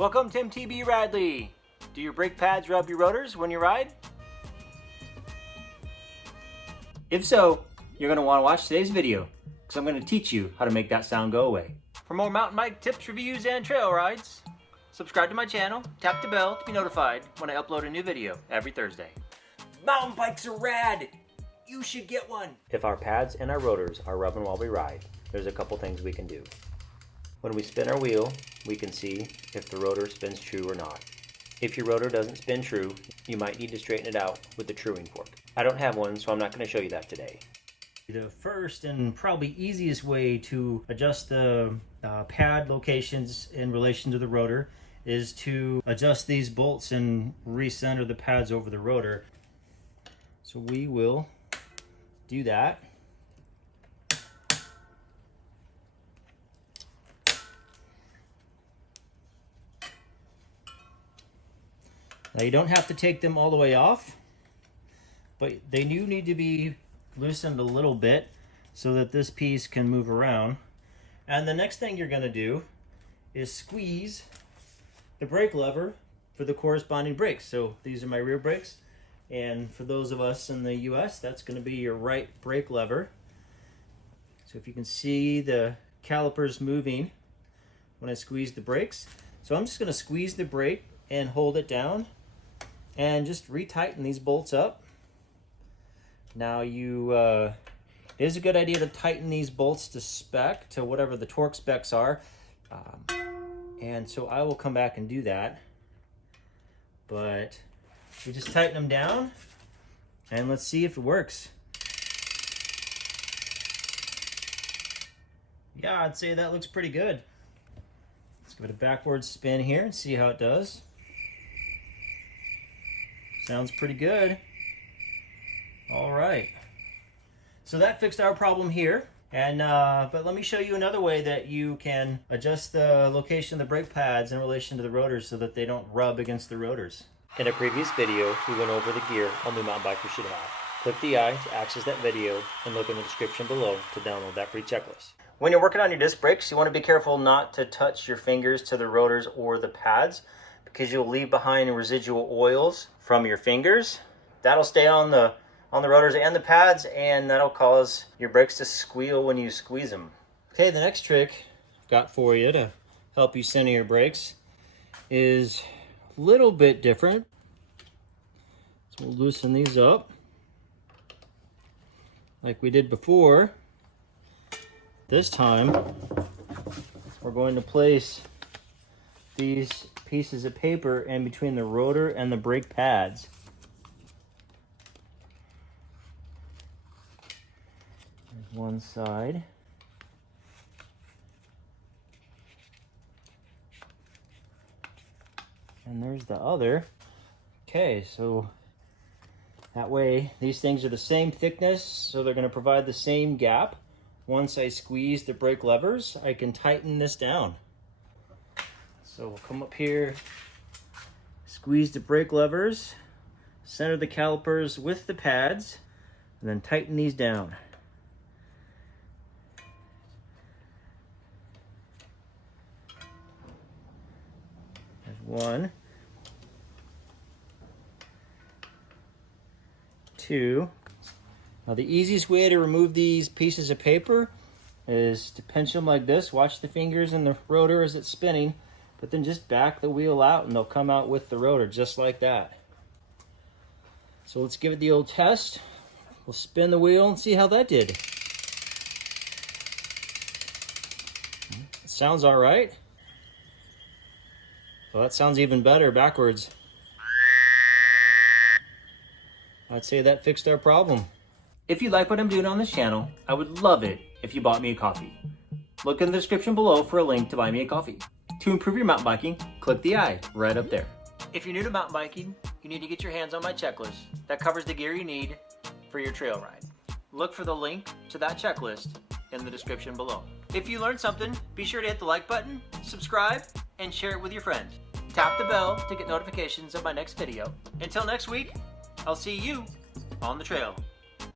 Welcome to mtbradley. Do your brake pads rub your rotors when you ride? If so, you're going to want to watch today's video because I'm going to teach you how to make that sound go away. For more mountain bike tips, reviews, and trail rides, subscribe to my channel, tap the bell to be notified when I upload a new video every Thursday. Mountain bikes are rad! You should get one! If our pads and our rotors are rubbing while we ride, there's a couple things we can do. When we spin our wheel, we can see if the rotor spins true or not. If your rotor doesn't spin true, you might need to straighten it out with the truing fork. I don't have one, so I'm not going to show you that today. The first and probably easiest way to adjust the pad locations in relation to the rotor is to adjust these bolts and recenter the pads over the rotor. So we will do that. Now you don't have to take them all the way off, but they do need to be loosened a little bit so that this piece can move around. And the next thing you're going to do is squeeze the brake lever for the corresponding brakes. So these are my rear brakes, and for those of us in the US, that's going to be your right brake lever. So if you can see the calipers moving when I squeeze the brakes. So I'm just going to squeeze the brake and hold it down and just retighten these bolts up. Now it is a good idea to tighten these bolts to spec, to whatever the torque specs are. And so I will come back and do that. But we just tighten them down and let's see if it works. Yeah, I'd say that looks pretty good. Let's give it a backwards spin here and see how it does. Sounds pretty good. All right. So that fixed our problem here. And but let me show you another way that you can adjust the location of the brake pads in relation to the rotors so that they don't rub against the rotors. In a previous video, we went over the gear all new mountain bikers should have. Click the I to access that video and look in the description below to download that free checklist. When you're working on your disc brakes, you want to be careful not to touch your fingers to the rotors or the pads because you'll leave behind residual oils from your fingers. That'll stay on the rotors and the pads, and that'll cause your brakes to squeal when you squeeze them. Okay, the next trick I've got for you to help you center your brakes is a little bit different. So we'll loosen these up like we did before. This time we're going to place these pieces of paper in between the rotor and the brake pads. There's one side. And there's the other. Okay, so that way these things are the same thickness, so they're going to provide the same gap. Once I squeeze the brake levers, I can tighten this down. So we'll come up here, squeeze the brake levers, center the calipers with the pads, and then tighten these down. There's one, two. Now the easiest way to remove these pieces of paper is to pinch them like this. Watch the fingers in the rotor as it's spinning, but then just back the wheel out and they'll come out with the rotor just like that. So let's give it the old test. We'll spin the wheel and see how that did. It sounds all right. Well, that sounds even better backwards. I'd say that fixed our problem. If you like what I'm doing on this channel, I would love it if you bought me a coffee. Look in the description below for a link to buy me a coffee. To improve your mountain biking, click the I right up there. If you're new to mountain biking, you need to get your hands on my checklist that covers the gear you need for your trail ride. Look for the link to that checklist in the description below. If you learned something, be sure to hit the like button, subscribe, and share it with your friends. Tap the bell to get notifications of my next video. Until next week, I'll see you on the trail.